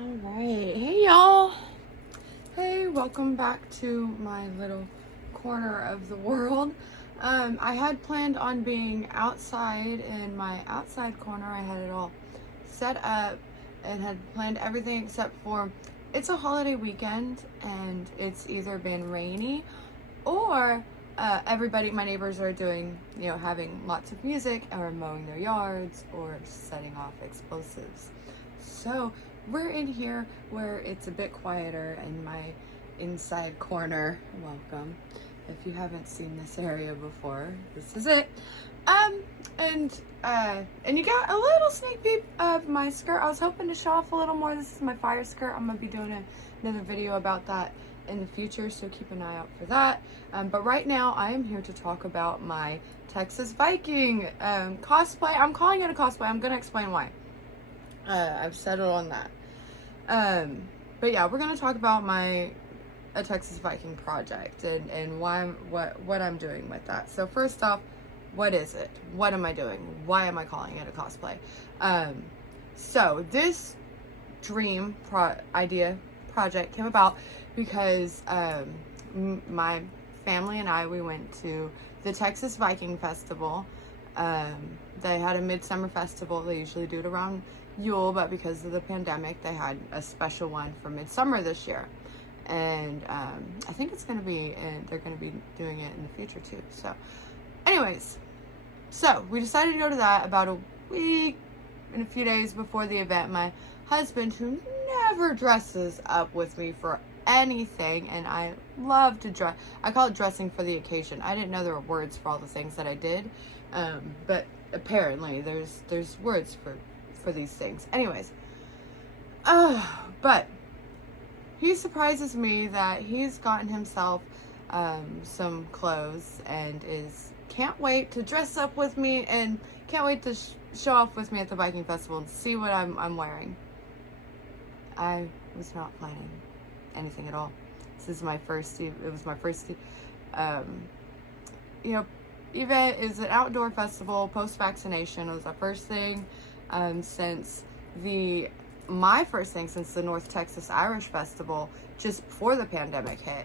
All right. Hey, y'all. Hey, welcome back to my little corner of the world. I had planned on being outside in my outside corner. I had it all set up and had planned everything except for it's a holiday weekend and it's either been rainy or my neighbors are doing, having lots of music or mowing their yards or setting off explosives. So we're in here where it's a bit quieter in my inside corner. Welcome. If you haven't seen this area before, this is it. And you got a little sneak peek of my skirt. I was hoping to show off a little more. This is my fire skirt. I'm gonna be doing another video about that in the future, so keep an eye out for that. But right now I am here to talk about my Texas Viking cosplay. I'm calling it a cosplay. I'm gonna explain why. I've settled on that. But yeah, we're gonna talk about a Texas Viking project and what I'm doing with that. So first off, what is it? What am I doing? Why am I calling it a cosplay? So this dream project came about because my family and we went to the Texas Viking Festival. They had a midsummer festival. They usually do it around Yule, but because of the pandemic, they had a special one for midsummer this year. And I think they're going to be doing it in the future too. So anyways, so we decided to go to that about a week and a few days before the event. My husband, who never dresses up with me for anything, and I love to dress. I call it dressing for the occasion. I didn't know there were words for all the things that I did, but apparently there's words for these things. Anyways, but he surprises me that he's gotten himself some clothes and can't wait to dress up with me and can't wait to show off with me at the Viking Festival and see what I'm wearing. I was not planning anything at all. It was my first event. Is an outdoor festival post-vaccination. It was our first thing since my first thing since the North Texas Irish Festival just before the pandemic hit.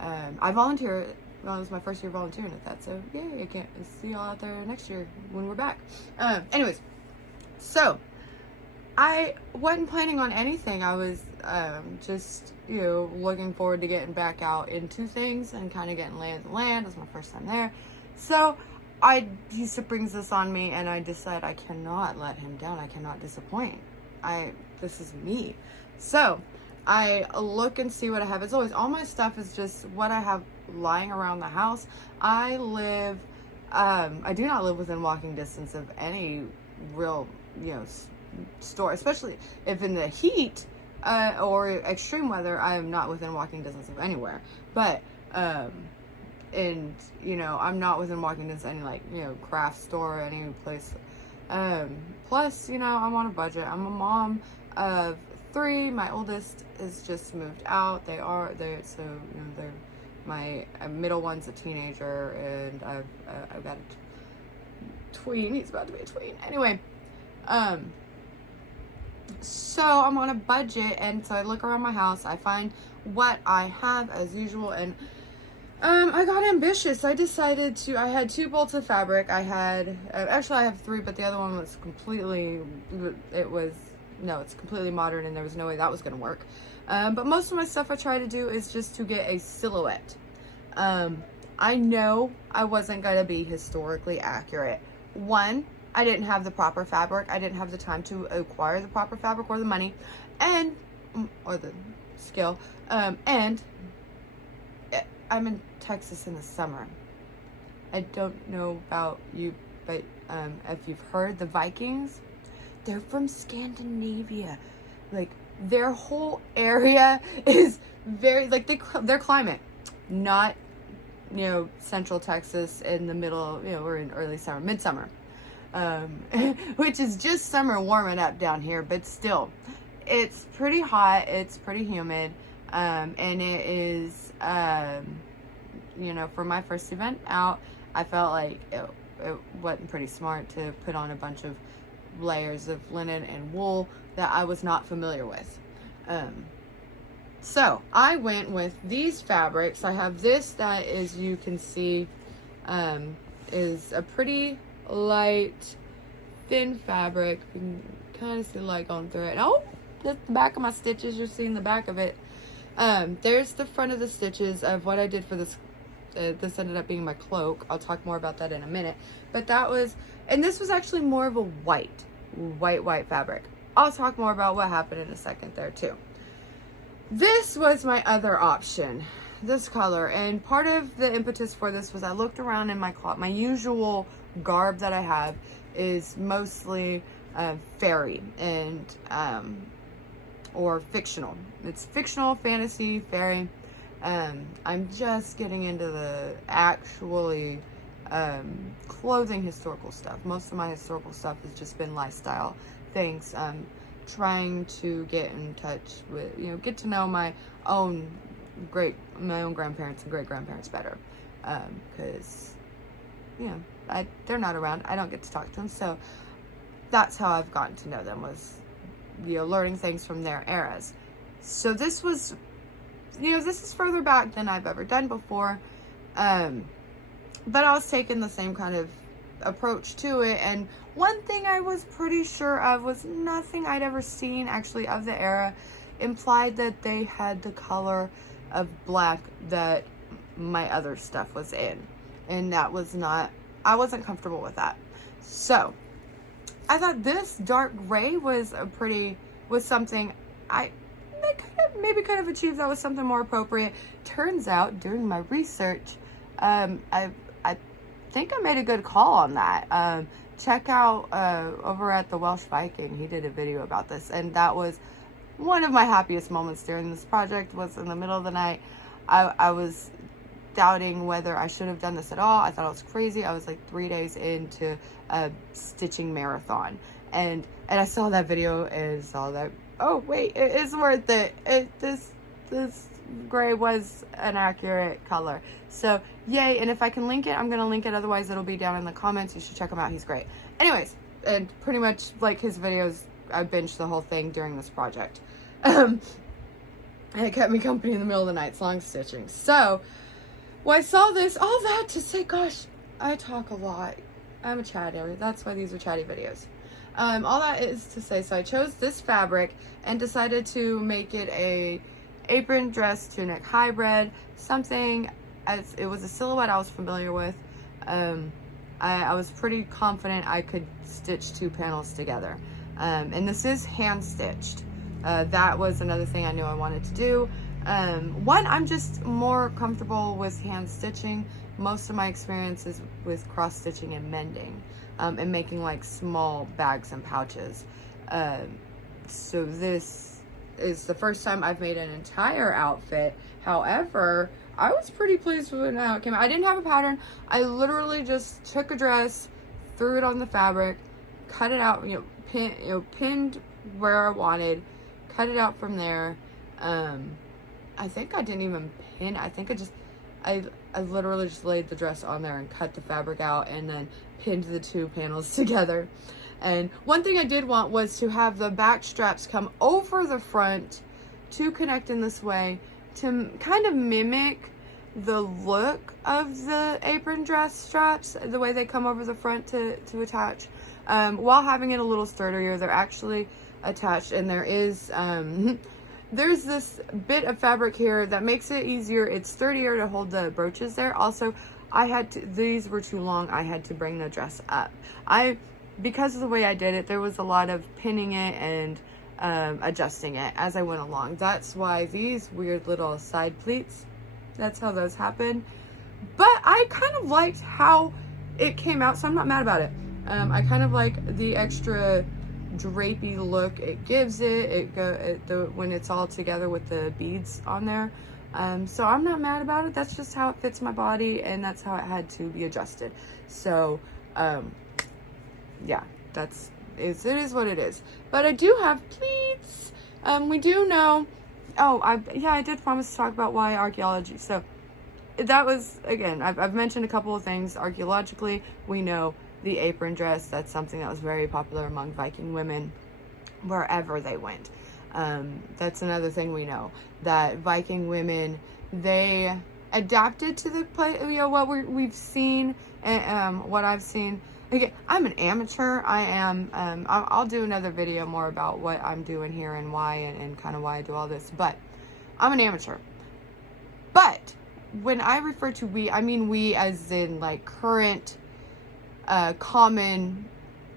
I volunteered. Well, it was my first year volunteering at that, so yay, I can't see y'all out there next year when we're back. Anyways, so I wasn't planning on anything. I was just, looking forward to getting back out into things and kind of getting lay of the land. It was my first time there. So he brings this on me, and I decide I cannot let him down. I cannot disappoint. This is me. So I look and see what I have. As always, all my stuff is just what I have lying around the house. I do not live within walking distance of any real, store, especially if in the heat or extreme weather. I am not within walking distance of anywhere. But I'm not within walking distance of any craft store or any place. Plus, I'm on a budget. I'm a mom of 3. My oldest is just moved out. They're my middle one's a teenager, and I've got a tween. He's about to be a tween. Anyway, so I'm on a budget, and so I look around my house. I find what I have as usual, and I got ambitious. I had 2 bolts of fabric. I have 3, but the other one was it's completely modern, and there was no way that was going to work. But most of my stuff I try to do is just to get a silhouette. I know I wasn't going to be historically accurate. One, I didn't have the proper fabric. I didn't have the time to acquire the proper fabric or the money or the skill. And I'm in Texas in the summer. I don't know about you, but if you've heard the Vikings, they're from Scandinavia. Their whole area is very their climate, not central Texas in the middle. We're in early summer, midsummer, which is just summer warming up down here, but still, it's pretty hot. It's pretty humid, and it is. For my first event out, I felt like it wasn't pretty smart to put on a bunch of layers of linen and wool that I was not familiar with. So I went with these fabrics. I have this that is, you can see, is a pretty light, thin fabric. You can kind of see the light going through it. Oh, that's the back of my stitches. You're seeing the back of it. There's the front of the stitches of what I did for this. This ended up being my cloak. I'll talk more about that in a minute. But that was, and this was actually more of a white fabric. I'll talk more about what happened in a second there too. This was my other option, this color, and part of the impetus for this was I looked around in my closet. My usual garb that I have is mostly fairy and or fictional. It's fictional, fantasy, fairy. I'm just getting into the actually clothing historical stuff. Most of my historical stuff has just been lifestyle things. Trying to get in touch with, get to know my own grandparents and great grandparents better, because they're not around. I don't get to talk to them, so that's how I've gotten to know them, was learning things from their eras. So this was, this is further back than I've ever done before, but I was taking the same kind of approach to it. And one thing I was pretty sure of was nothing I'd ever seen actually of the era implied that they had the color of black that my other stuff was in, and that was not, I wasn't comfortable with that. So I thought this dark gray was something I maybe could have achieved that was something more appropriate. Turns out during my research, I think I made a good call on that. Check out over at the Welsh Viking. He did a video about this, and that was one of my happiest moments during this project. Was in the middle of the night. I was doubting whether I should have done this at all. I thought it was crazy. I was like 3 days into a stitching marathon, and I saw that video and saw that, oh wait, it is worth it. This gray was an accurate color. So yay. And if I can link it, I'm gonna link it, otherwise it'll be down in the comments. You should check him out, he's great. Anyways, and pretty much like his videos, I binged the whole thing during this project. And it kept me company in the middle of the night, long stitching. So when I saw this, all that to say, gosh, I talk a lot. I'm a chatty. That's why these are chatty videos. All that is to say, so I chose this fabric and decided to make it a apron dress tunic hybrid, something as it was a silhouette I was familiar with. I was pretty confident I could stitch 2 panels together, and this is hand stitched. That was another thing I knew I wanted to do. One, I'm just more comfortable with hand stitching. Most of my experience is with cross stitching and mending, and making like small bags and pouches. So this is the first time I've made an entire outfit. However, I was pretty pleased with how it came out. I didn't have a pattern. I literally just took a dress, threw it on the fabric, cut it out, pinned where I wanted, cut it out from there. I think I didn't even pin. I think I literally just laid the dress on there and cut the fabric out and then pinned the 2 panels together. And one thing I did want was to have the back straps come over the front to connect in this way to kind of mimic the look of the apron dress straps, the way they come over the front to attach, while having it a little sturdier. They're actually attached, and there is there's this bit of fabric here that makes it easier. It's sturdier to hold the brooches there. Also, these were too long. I had to bring the dress up. Because of the way I did it, there was a lot of pinning it and adjusting it as I went along. That's why these weird little side pleats, that's how those happen. But I kind of liked how it came out, so I'm not mad about it. I kind of like the extra drapey look it gives it. When it's all together with the beads on there. So I'm not mad about it. That's just how it fits my body, and that's how it had to be adjusted. So yeah, it is what it is. But I do have pleats. We do know, I did promise to talk about why archaeology. So that was, again, I've mentioned a couple of things. Archaeologically, we know the apron dress. That's something that was very popular among Viking women wherever they went. That's another thing we know, that Viking women, they adapted to the play, what we've seen, and what I've seen. Again, I'm an amateur. I am, I'll do another video more about what I'm doing here and why, and kind of why I do all this, but I'm an amateur. But when I refer to we, I mean we as in like current, common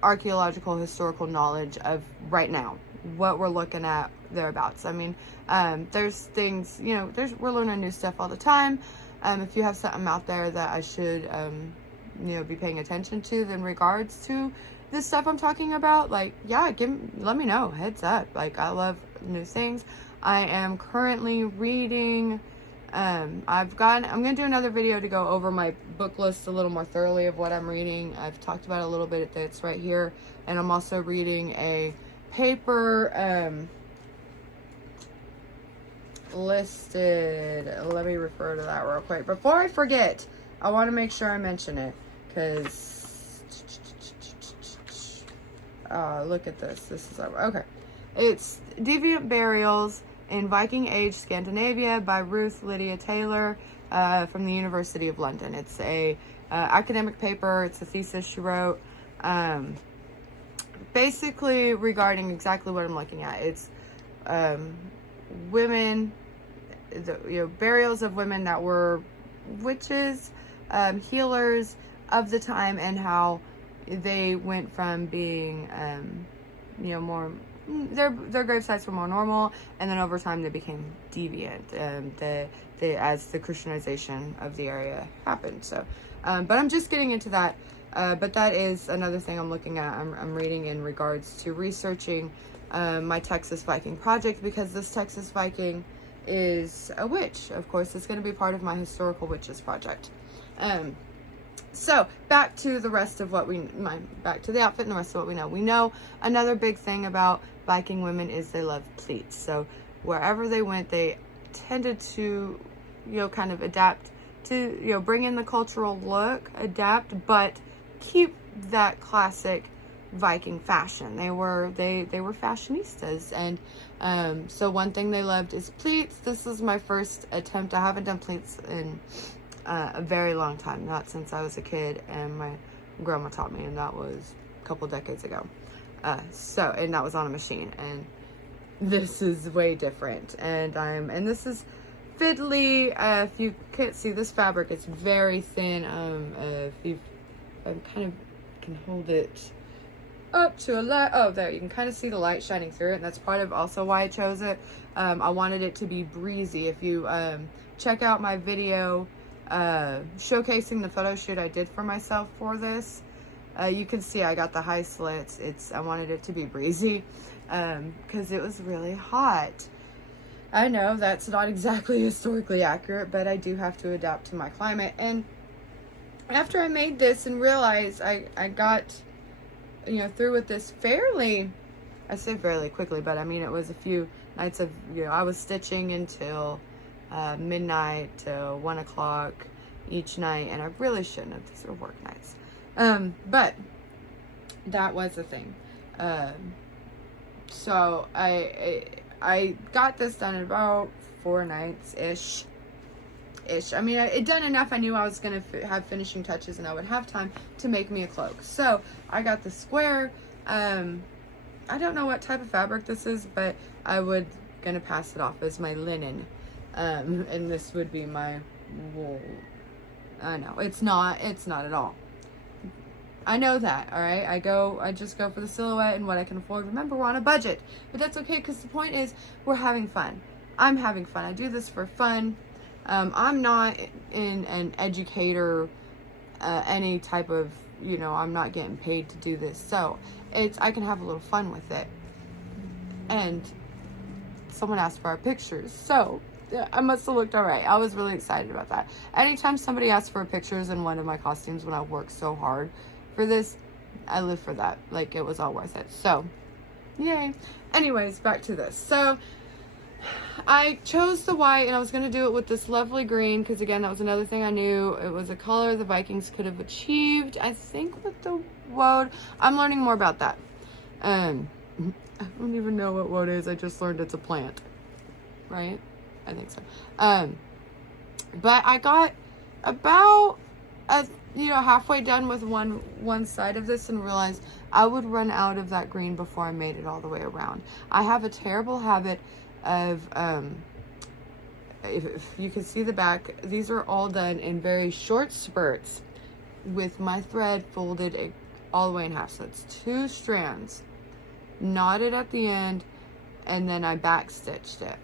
archaeological historical knowledge of right now, what we're looking at thereabouts. I mean, there's things, we're learning new stuff all the time. If you have something out there that I should, be paying attention to in regards to this stuff I'm talking about, like, yeah, let me know, heads up. Like, I love new things. I am currently reading, I'm going to do another video to go over my book list a little more thoroughly of what I'm reading. I've talked about it a little bit, it's right here. And I'm also reading a paper, listed, let me refer to that real quick. Before I forget, I want to make sure I mention it, because, look at this. This is, okay. It's Deviant Burials in Viking Age Scandinavia by Ruth Lydia Taylor, from the University of London. It's a academic paper. It's a thesis she wrote, basically regarding exactly what I'm looking at. It's women, burials of women that were witches, healers of the time, and how they went from being, more, their grave sites were more normal, and then over time they became deviant, as the Christianization of the area happened. So, but I'm just getting into that. But that is another thing I'm looking at. I'm reading in regards to researching my Texas Viking project, because this Texas Viking is a witch. Of course, it's going to be part of my historical witches project. So back to the rest of what back to the outfit and the rest of what we know. We know another big thing about Viking women is they love pleats. So wherever they went, they tended to, kind of adapt to, bring in the cultural look, adapt, but keep that classic Viking fashion. They were fashionistas, and so one thing they loved is pleats. This is my first attempt. I haven't done pleats in a very long time, not since I was a kid, and my grandma taught me, and that was a couple decades ago. And that was on a machine, and this is way different, and this is fiddly. If you can't see this fabric, it's very thin. If you kind of can hold it up to a light. Oh, there, you can kind of see the light shining through it, and that's part of also why I chose it. I wanted it to be breezy. If you check out my video showcasing the photo shoot I did for myself for this, you can see I got the high slits. I wanted it to be breezy, because it was really hot. I know that's not exactly historically accurate, but I do have to adapt to my climate. And after I made this and realized I got, through with this I say fairly quickly, but I mean, it was a few nights of, I was stitching until midnight to 1 o'clock each night, and I really shouldn't have. These are work nights. But that was the thing. So I got this done in about 4 nights-ish. I mean, it done enough. I knew I was going to have finishing touches, and I would have time to make me a cloak. So I got the square. I don't know what type of fabric this is, but I would going to pass it off as my linen. And this would be my wool. I know it's not at all. I know that, all right? I just go for the silhouette and what I can afford. Remember, we're on a budget, but that's okay, because the point is we're having fun. I'm having fun. I do this for fun. I'm not in an educator, any type of, I'm not getting paid to do this. So I can have a little fun with it. And someone asked for our pictures. So I must have looked all right. I was really excited about that. Anytime somebody asks for pictures in one of my costumes when I work so hard for this, I live for that. Like, it was all worth it. So, yay. Anyways, back to this. So, I chose the white, and I was going to do it with this lovely green, because again, that was another thing I knew. It was a color the Vikings could have achieved, I think, with the woad. I'm learning more about that. I don't even know what woad is. I just learned it's a plant, right? I think so. But I got about halfway done with one side of this and realized I would run out of that green before I made it all the way around. I have a terrible habit of if you can see the back, these are all done in very short spurts with my thread folded all the way in half. So it's 2 strands, knotted at the end, and then I back stitched it.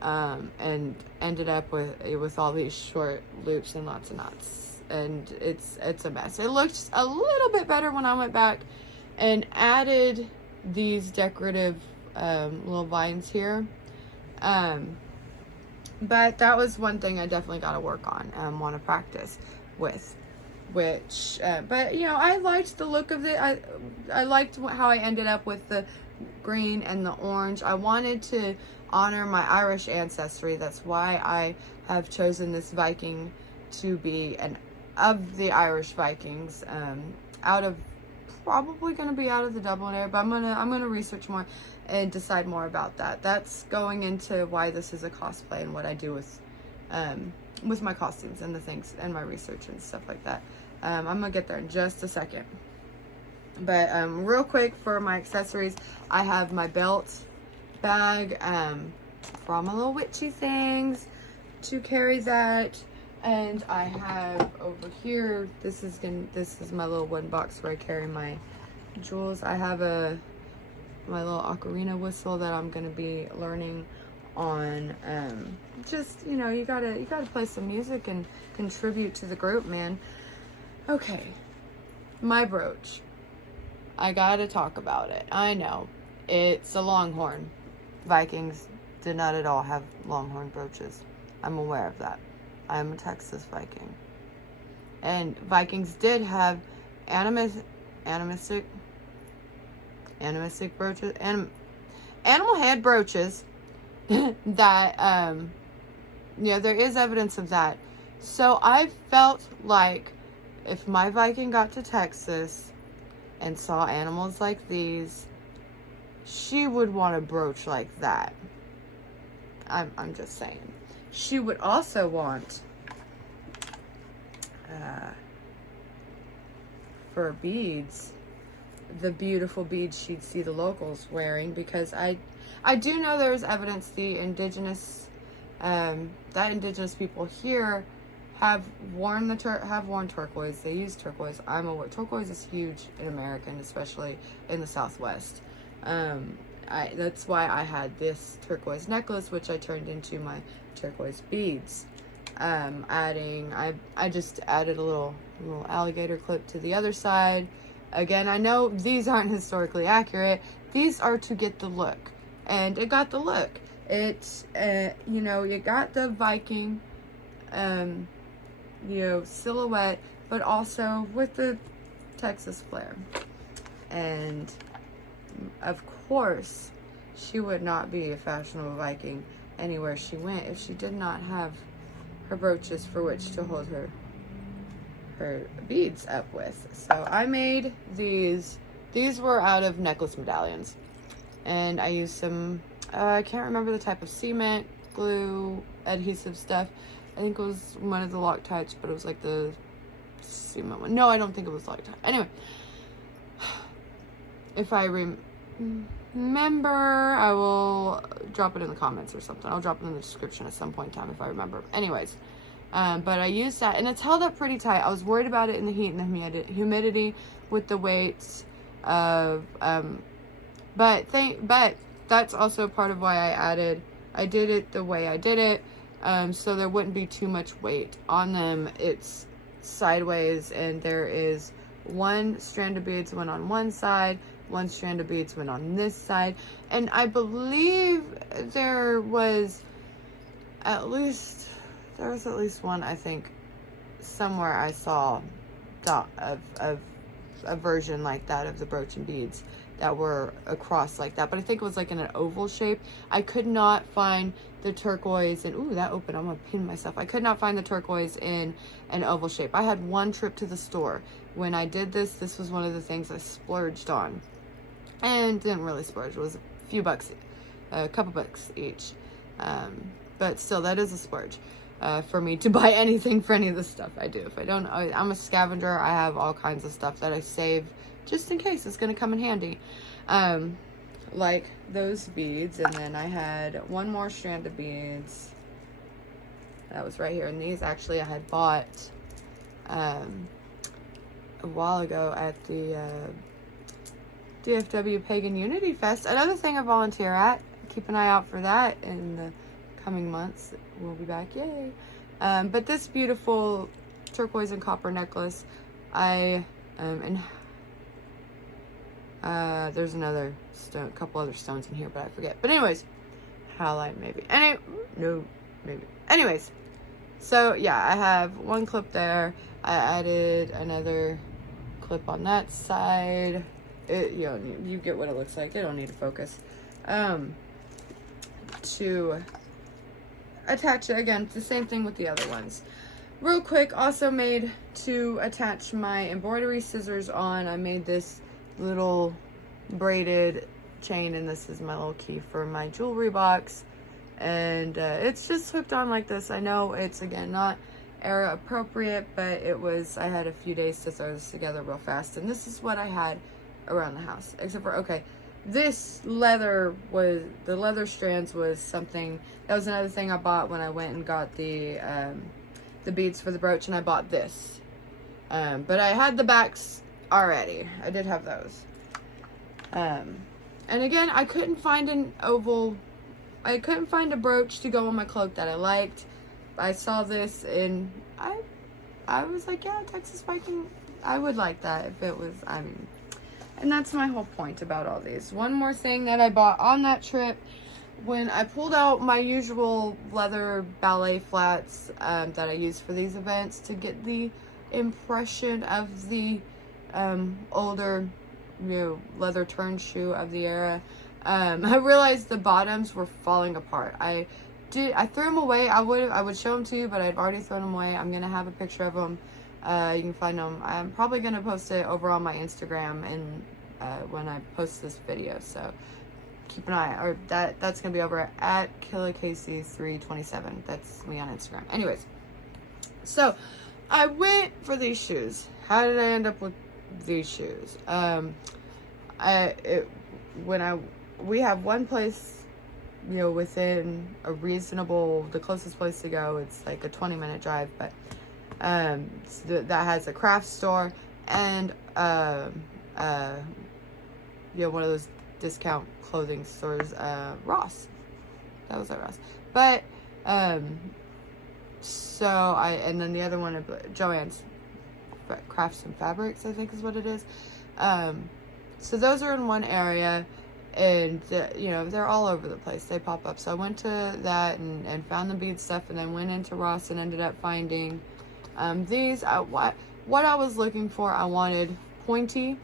And ended up with all these short loops and lots of knots, and it's a mess. It looked a little bit better when I went back and added these decorative little vines here, but that was one thing I definitely got to work on and want to practice with. Which, but I liked the look of it. I liked how I ended up with the green and the orange. I wanted to honor my Irish ancestry. That's why I have chosen this Viking to be of the Irish Vikings. Probably going to be out of the Dublin area, but I'm gonna research more and decide more about that. That's going into why this is a cosplay and what I do with my costumes and the things and my research and stuff like that. I'm gonna get there in just a second. But real quick, for my accessories, I have my belt bag for all my little witchy things to carry that, and I have over here, this is my little one box where I carry my jewels. I have my little ocarina whistle that I'm gonna be learning on. Just you gotta play some music and contribute to the group, man. Okay, my brooch, I gotta talk about it. I know it's a longhorn. Vikings did not at all have longhorn brooches. I'm aware of that. I'm a Texas Viking, and Vikings did have animistic brooches, animal head brooches that there is evidence of that. So I felt like if my Viking got to Texas and saw animals like these, she would want a brooch like that. I'm just saying. She would also want for beads, the beautiful beads she'd see the locals wearing, because I do know there's evidence the indigenous people here have worn turquoise. They use turquoise. I'm aware turquoise is huge in America, and especially in the Southwest. That's why I had this turquoise necklace, which I turned into my turquoise beads. I just added a little alligator clip to the other side. Again, I know these aren't historically accurate. These are to get the look, and it got the look. It's you got the Viking silhouette, but also with the Texas flair. And of course, she would not be a fashionable Viking anywhere she went if she did not have her brooches for which to hold her beads up with. So I made these. These were out of necklace medallions, and I used some I can't remember the type of cement, glue, adhesive stuff. I think it was one of the Loctites, but it was like the cement one. No, I don't think it was Loctite. Anyway, if I remember, I will drop it in the comments or something. I'll drop it in the description at some point in time if I remember. Anyways, but I used that, and it's held up pretty tight. I was worried about it in the heat and the humidity with the weights of, but that's also part of why I did it the way I did it, so there wouldn't be too much weight on them. It's sideways, and there is one strand of beads went on one side, one strand of beads went on this side, and I believe there was at least one, I think, somewhere I saw a version like that of the brooch and beads that were across like that, but I think it was like in an oval shape. I could not find the turquoise, and ooh, that opened, I'm gonna pin myself. I could not find the turquoise in an oval shape. I had one trip to the store. When I did this was one of the things I splurged on. and didn't really splurge. It was a few bucks, a couple bucks each. But still, that is a splurge for me to buy anything for any of the stuff I do. If I don't, I'm a scavenger. I have all kinds of stuff that I save just in case it's going to come in handy. Like those beads, and then I had one more strand of beads that was right here. And these actually I had bought a while ago at the DFW Pagan Unity Fest. Another thing I volunteer at. Keep an eye out for that in the coming months. We'll be back, yay. But this beautiful turquoise and copper necklace, and there's another stone, couple other stones in here, but I forget. But anyways, halide maybe. Anyways, so yeah, I have one clip there. I added another clip on that side. You get what it looks like. It don't need to focus. To attach it again, it's the same thing with the other ones. Real quick, also made to attach my embroidery scissors on. I made this little braided chain, and this is my little key for my jewelry box, and it's just hooked on like this. I know it's again not era appropriate, but I had a few days to throw this together real fast, and this is what I had around the house, except for this leather strands was something that was another thing I bought when I went and got the beads for the brooch, and I bought this, but I had the backs already. I did have those. And again, I couldn't find a brooch to go on my cloak that I liked. I saw this and I was like, yeah, Texas Viking, I would like that if it was, and that's my whole point about all these. One more thing that I bought on that trip, when I pulled out my usual leather ballet flats that I use for these events to get the impression of the older, leather turn shoe of the era, I realized the bottoms were falling apart. I threw them away. I would show them to you, but I'd already thrown them away. I'm gonna have a picture of them. You can find them. I'm probably gonna post it over on my Instagram and when I post this video. So keep an eye, or that's gonna be over at KillaCasey327. That's me on Instagram. Anyways, so I went for these shoes. How did I end up with these shoes? We have one place, within a reasonable, the closest place to go, it's like a 20-minute drive, but that has a craft store and one of those discount clothing stores, Ross. That was at Ross. But and then the other one, Joann's Crafts and Fabrics, I think is what it is. So those are in one area, and they're all over the place. They pop up. So I went to that and found the bead stuff, and then went into Ross and ended up finding these. What I was looking for, I wanted pointy,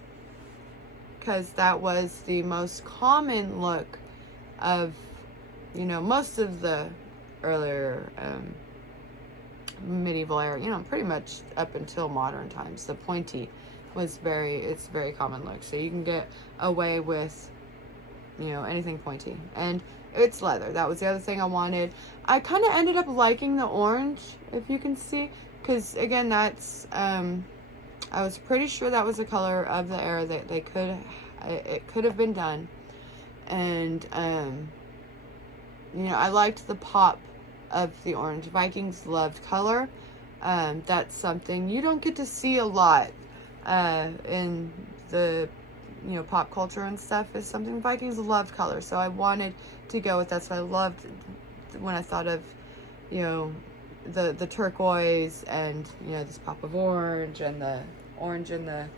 because that was the most common look of most of the earlier medieval era, pretty much up until modern times. The pointy was it's very common look, so you can get away with anything pointy, and it's leather. That was the other thing I wanted. I kind of ended up liking the orange, if you can see, because again, that's I was pretty sure that was the color of the era that it could have been done, and I liked the pop of the orange. Vikings loved color. That's something you don't get to see a lot in the pop culture and stuff. Is something Vikings loved color, so I wanted to go with that. So I loved when I thought of the turquoise and this pop of orange and the orange and the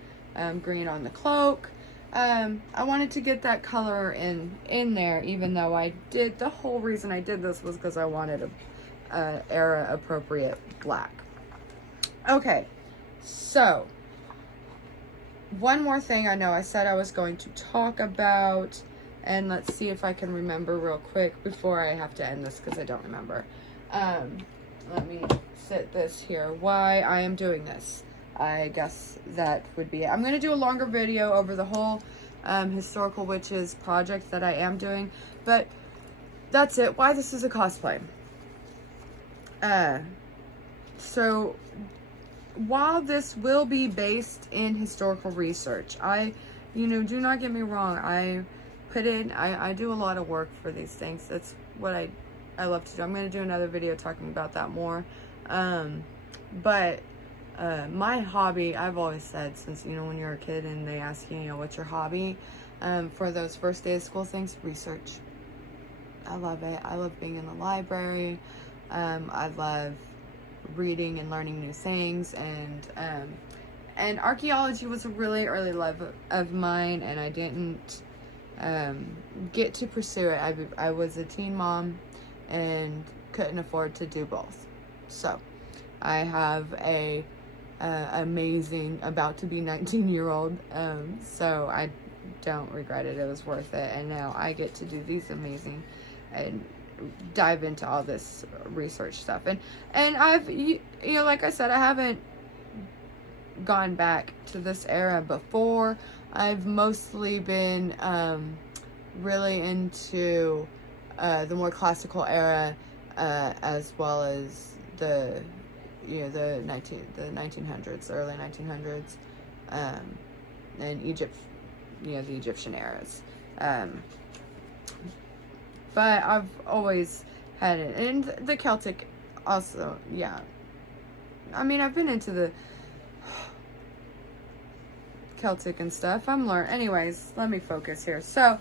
green on the cloak. I wanted to get that color in there, even though the whole reason I did this was because I wanted a era appropriate black. Okay, so one more thing I know I said I was going to talk about, and let's see if I can remember real quick before I have to end this, because I don't remember. Let me set this here. Why I am doing this. I guess that would be it. I'm going to do a longer video over the whole historical witches project that I am doing. But that's it. Why this is a cosplay. So while this will be based in historical research, do not get me wrong, I do a lot of work for these things. That's what I love to do. I'm going to do another video talking about that more. But my hobby, I've always said, since, when you're a kid and they ask you, what's your hobby, for those first day of school things, research. I love it. I love being in the library. I love reading and learning new things, and archaeology was a really early love of mine, and I didn't get to pursue it. I was a teen mom and couldn't afford to do both. So I have a amazing about to be 19-year-old, so I don't regret it. It was worth it, and now I get to do these amazing and dive into all this research stuff, and I've like I said, I haven't gone back to this era before. I've mostly been really into the more classical era, as well as the 1900s, early 1900s, and Egypt, the Egyptian eras. But I've always had it. And the Celtic also, yeah. I mean, I've been into the Celtic and stuff. Anyways, let me focus here. So,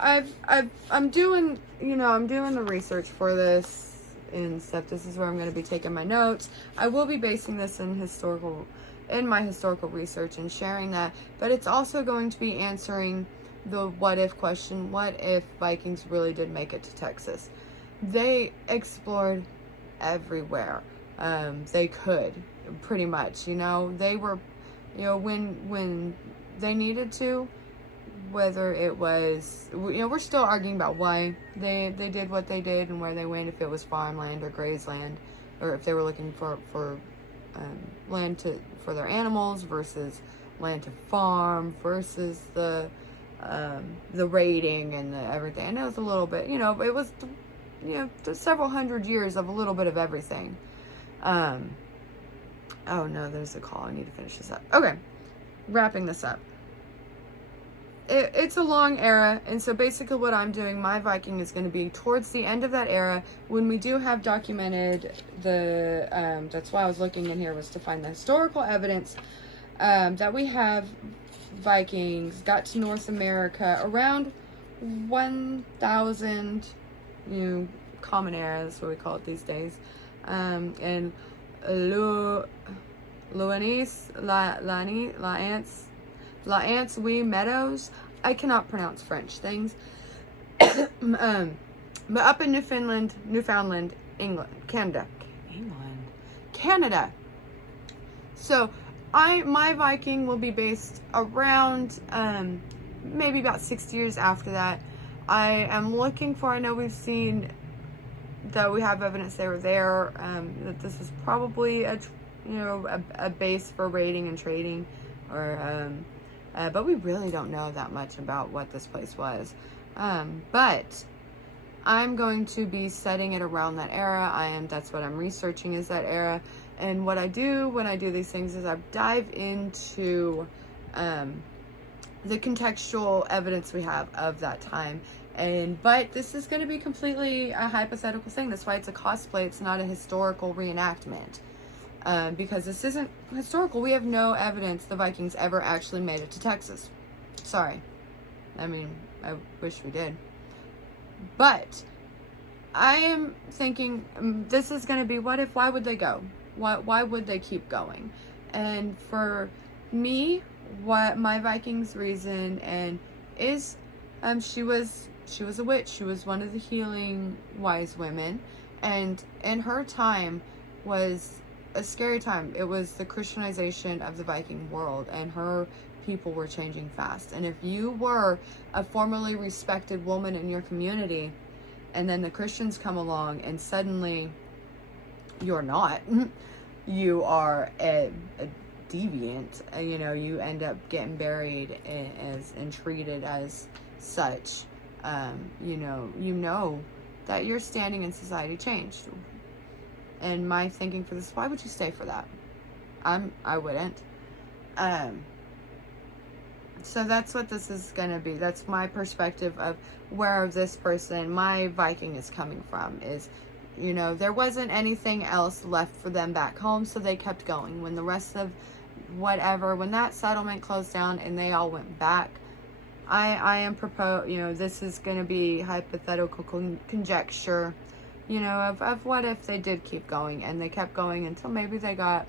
I'm doing the research for this and stuff. This is where I'm going to be taking my notes. I will be basing this in my historical research and sharing that. But it's also going to be answering the what if question. What if Vikings really did make it to Texas? They explored everywhere. They could, pretty much, they were, when they needed to, whether it was, we're still arguing about why they did what they did and where they went, if it was farmland or grazeland, or if they were looking for land for their animals versus land to farm versus the raiding and the everything. And it was a little bit, it was, several hundred years of a little bit of everything. Oh no, there's a call. I need to finish this up. Okay, wrapping this up. It's a long era, and so basically what I'm doing, my Viking is going to be towards the end of that era, when we do have documented that's why I was looking in here, was to find the historical evidence that we have Vikings got to North America around 1000, common era, that's what we call it these days, and Meadows. I cannot pronounce French things. But up in Newfoundland, Canada. So my Viking will be based around maybe about 60 years after that. I am looking for, I know we've seen that we have evidence they were there, that this is probably a base for raiding and trading, or but we really don't know that much about what this place was. But I'm going to be setting it around that era. That's what I'm researching, is that era. And what I do when I do these things is I dive into the contextual evidence we have of that time. But this is going to be completely a hypothetical thing. That's why it's a cosplay. It's not a historical reenactment. Because this isn't historical. We have no evidence the Vikings ever actually made it to Texas. Sorry. I mean, I wish we did. But I am thinking this is going to be, what if, why would they go? Why would they keep going? And for me, what my Vikings reason is, she was a witch. She was one of the healing wise women, and in her time was a scary time. It was the Christianization of the Viking world, and her people were changing fast. And if you were a formerly respected woman in your community, and then the Christians come along and suddenly you're not, you are a deviant. You know, you end up getting buried as and treated as such. You know that your standing in society changed. And my thinking for this, why would you stay for that? I wouldn't. So that's what this is going to be. That's my perspective of where this person, my Viking, is coming from. Is, you know, there wasn't anything else left for them back home, so they kept going. When the rest of whatever, when that settlement closed down and they all went back, I am you know, this is going to be hypothetical conjecture, you know, of what if they did keep going, and they kept going until maybe they got,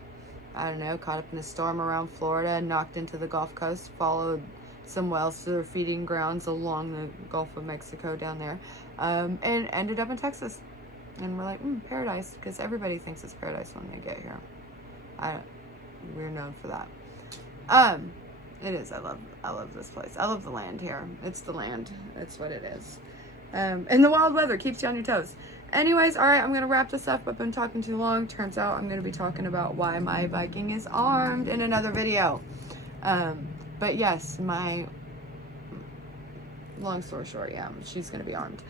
I don't know, caught up in a storm around Florida, knocked into the Gulf Coast, followed some whales to their feeding grounds along the Gulf of Mexico down there, and ended up in Texas. And we're like, paradise, because everybody thinks it's paradise when they get here. We're known for that. It is. I love this place. I love the land here. It's the land. It's what it is. And the wild weather keeps you on your toes. Anyways, all right, I'm going to wrap this up. I've been talking too long. Turns out I'm going to be talking about why my Viking is armed in another video. But yes, long story short, yeah, she's going to be armed.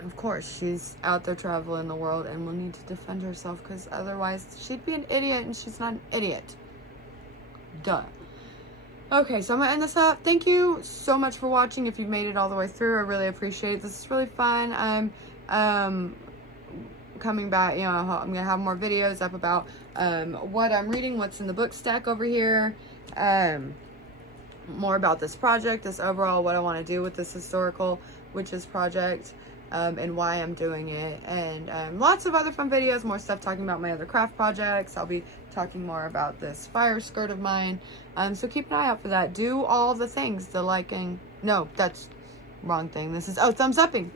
Of course, she's out there traveling the world and will need to defend herself, because otherwise she'd be an idiot, and she's not an idiot. Duh. Okay, so I'm going to end this up. Thank you so much for watching. If you've made it all the way through, I really appreciate it. This is really fun. I'm coming back, you know, I'm going to have more videos up about what I'm reading, what's in the book stack over here, more about this project, this overall, what I want to do with this historical witches project, and why I'm doing it, and lots of other fun videos, more stuff talking about my other craft projects. I'll be talking more about this fire skirt of mine, so keep an eye out for that. Do all the things, the liking, no, that's wrong thing. This is, thumbs upping.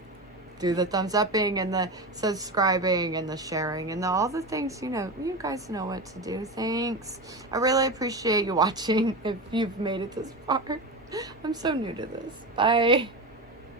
Do the thumbs upping and the subscribing and the sharing and all the things, you know, you guys know what to do. Thanks. I really appreciate you watching if you've made it this far. I'm so new to this. Bye.